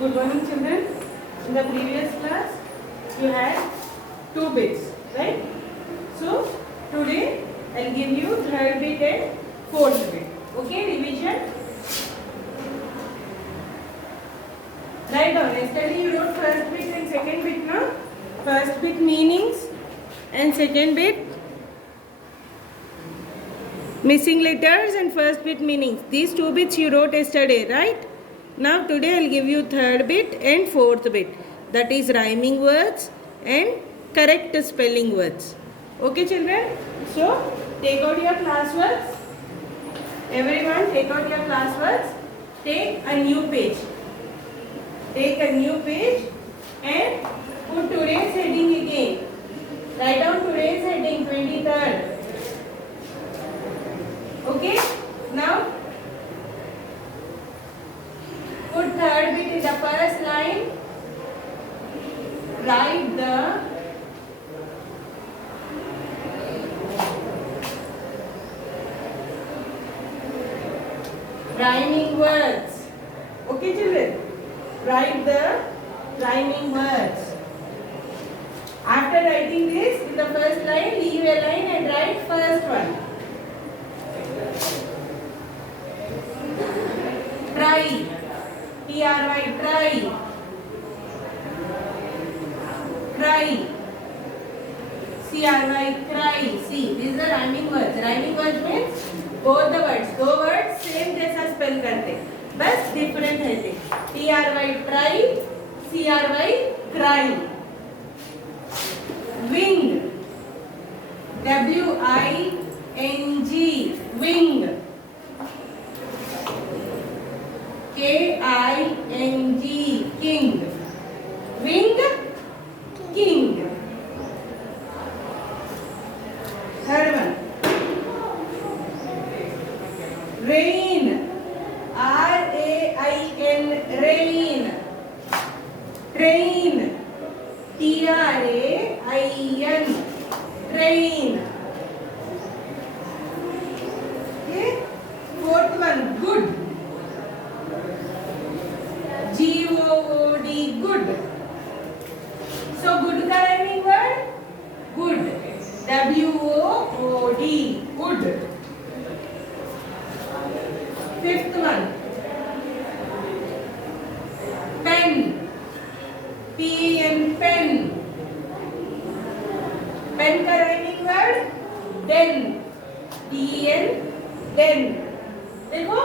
Good morning, children. In the previous class, you had 2 bits, right? So, today I'll give you third bit and fourth bit. Okay, revision. Write down. Yesterday you wrote first bit and second bit, no? First bit meanings and second bit missing letters and first bit meanings. These 2 bits you wrote yesterday, right? Now today I'll give you third bit and fourth bit. That is rhyming words and correct spelling words. Okay, children? So take out your classworks. Everyone take out your classworks. Take a new page. Take a new page and put today's heading again. Write down today's heading, 23rd. Okay? Now put third bit in the first line. Write the rhyming words. Okay, children? Write the rhyming words. After writing this, in the first line, leave a line and write first one. Try. T-R-Y, try. Cry. C-R-Y, cry. See, these are rhyming words. Rhyming words means both the words. दो words same जैसा spell करते, बस different है से. T-R-Y, try. C-R-Y, cry. Wing. W-I-N-G. Wing. K-I-N-G, king. Wing, king. Third one. Rain. R-A-I-N, rain. Train. T-R-A-I-N, train. Okay. Fourth one, good. G-O-O-D, good. So good का rhyming word good. W-O-O-D, good. Fifth one, pen. P-E-N, pen. Pen का rhyming word den. P-E-N, den. देखो.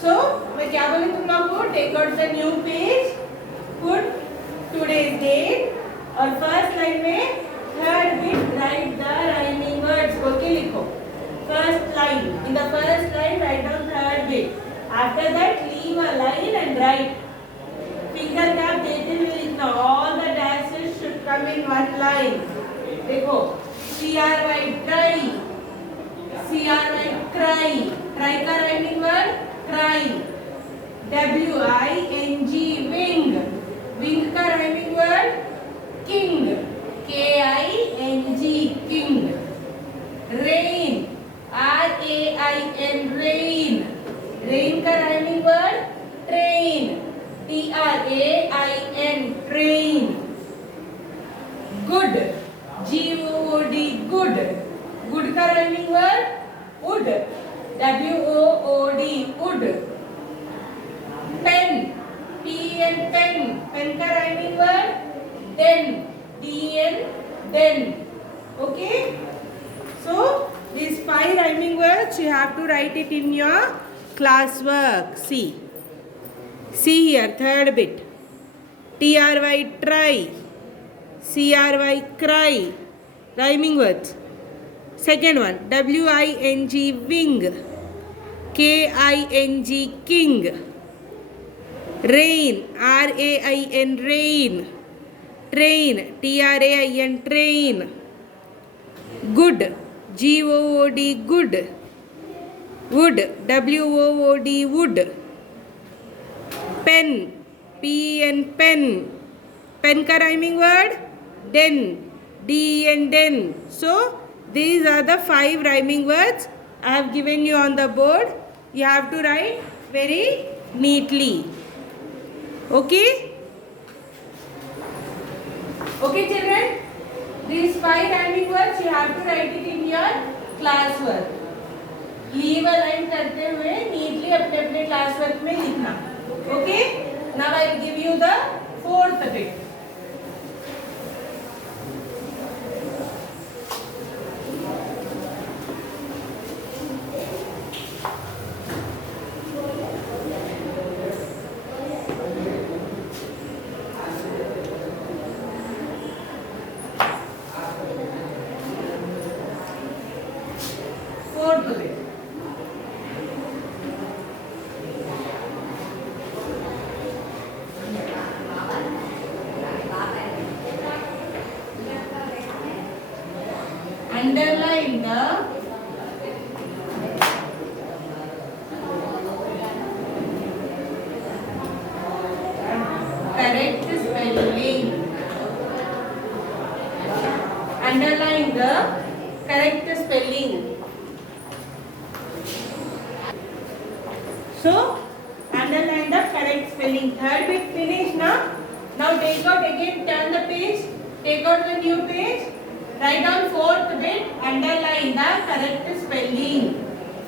So, मैं क्या बोली तुम लोग को? Take out the new page, put today's date और first line में third bit write the rhyming words. Okay, लिखो. First line. In the first line write down third bit. After that leave a line and write. Finger cap देते हुए लिखना. All the dashes should come in one line. देखो. C-R-Y, try. C-R-Y, cry. Try का rhyming word cry. W-I-N-G, wing. Wing का rhyming word king. K-I-N-G, king. Rain. R-A-I-N, rain. Rain का rhyming word train. T-R-A-I-N, train. Good. G-O-O-D, good. Good का rhyming word wood. W-O-O-D, wood. Pen. P-E-N, pen. Pen का rhyming word den. D-E-N, den. Okay? So, these 5 rhyming words you have to write it in your classwork. See. See here, third bit. T-R-Y, try. C-R-Y, cry. Rhyming words. Second one, W-I-N-G, wing. K-I-N-G, king. Rain. R-A-I-N, rain. Train. T-R-A-I-N, train. Good. G-O-O-D, good. Wood. W-O-O-D, wood. Pen. P-E-N, pen. Pen का rhyming word den. D-E-N, den. So these are the 5 rhyming words I have given you on the board. You have to write very neatly. Okay? Okay children? These 5 rhyming words you have to write it in your class work. Leave align करते हुए neatly अपने अपने class work में लिखना. Okay? Now I will give you the fourth bit. Fourth bit. Underline the correct spelling. Underline the correct spelling. So, underline the correct spelling. Third bit finished now. Now take out again, turn the page, take out the new page. Write down fourth bit, underline the correct spelling.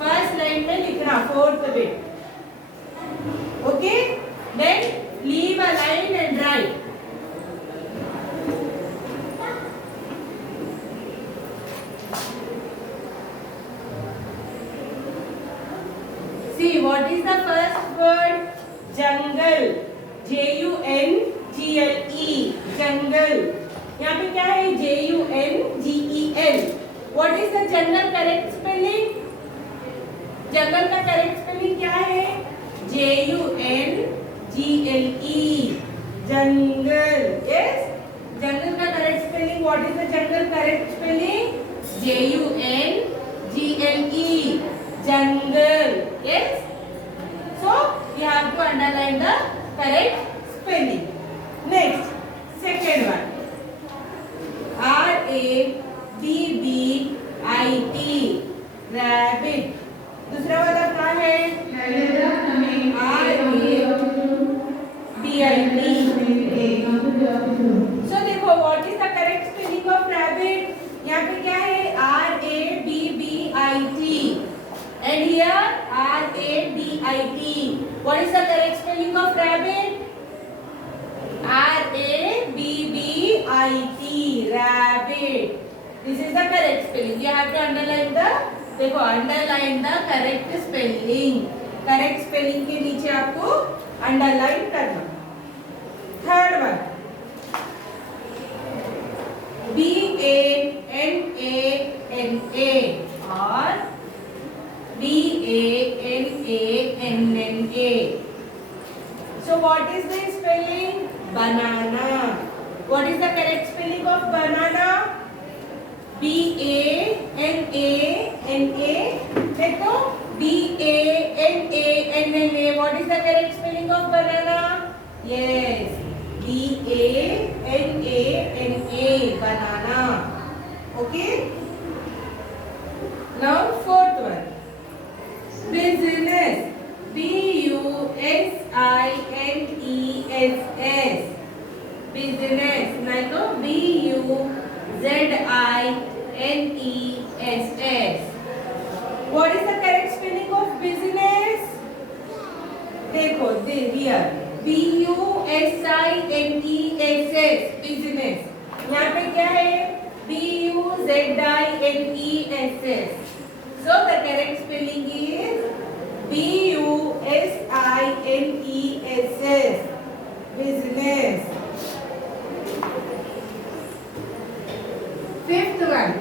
First line में लिखना fourth bit. Okay? Then leave a line and write. See, what is the first word? Jungle. Jungle. Jungle. यहाँ पे क्या है? Jungel. What is the jungle correct spelling? Jungle का correct spelling क्या है? Jungle. Jungle. Yes. Jungle का correct spelling. What is the jungle correct spelling? Jungle. Jungle. Yes. So you have to underline the correct spelling. Next, second one. Rabbit. Rabbit. दूसरा वाला क्या है? Rabbit. So देखो, what is the correct spelling of rabbit? यहाँ पे क्या है? Rabbit. And here Rabbit. What is the correct spelling of rabbit? Rabbit. Rabbit. This is the correct spelling. You have to underline the, देखो, underline the correct spelling. Correct spelling के नीचे आपको underline करना. Third one. Banana or Banana. So what is the spelling? Banana. What is the correct spelling of banana? Banana. देखो, Banana. What is the correct spelling of banana? Yes, Banana. Banana. Okay. Now fourth one. Business. Business. Business. Like Business. What is the correct spelling of business? देखो, here. Business. Business. यहाँ पे क्या है? Business. So the correct spelling is Business. Business. Fifth one.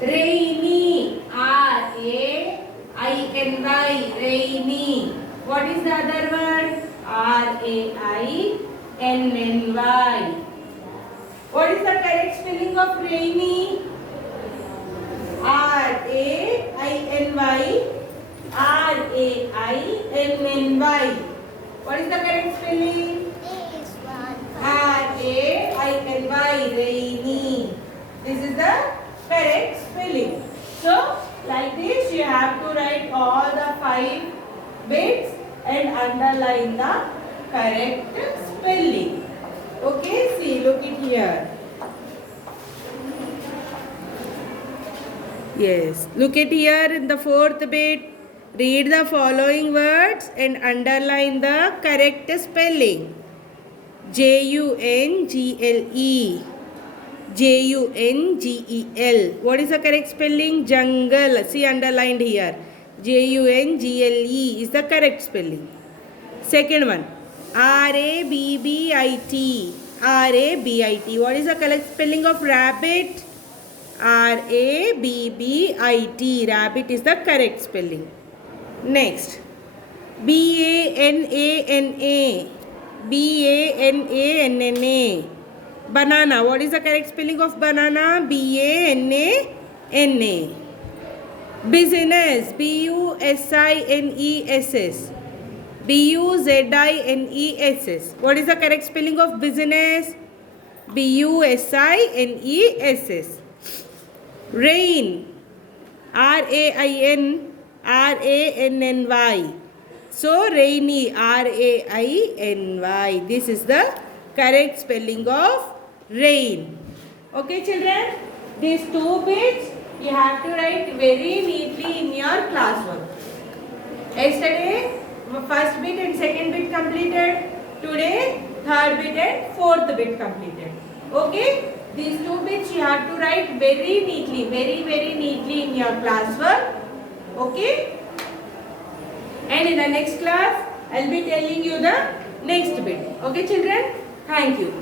Rainy. Rainy. Rainy. What is the other word? Rainny. What is the correct spelling of rainy? Rainny. What is the correct spelling? Rainy. This is the correct spelling. So, like this, you have to write all the 5 bits and underline the correct spelling. Okay, see, look it here. Yes, look at here in the fourth bit. Read the following words and underline the correct spelling. Jungle. Jungel. What is the correct spelling? Jungle. See, underlined here. Jungle is the correct spelling. Second one. Rabbit. Rabbit. What is the correct spelling of rabbit? Rabbit. Rabbit is the correct spelling. Next. Banana. Banana. Banana. What is the correct spelling of banana? Banana. Business. Business. Business. What is the correct spelling of business? Business. Rain. Rain. Ranny. So rainy. Rainy. This is the correct spelling of rain. Okay, children? These two bits you have to write very neatly in your classwork. Yesterday, first bit and second bit completed. Today, third bit and fourth bit completed. Okay? These two bits you have to write very neatly, very neatly in your classwork. Okay? And in the next class, I'll be telling you the next bit. Okay, children? Thank you.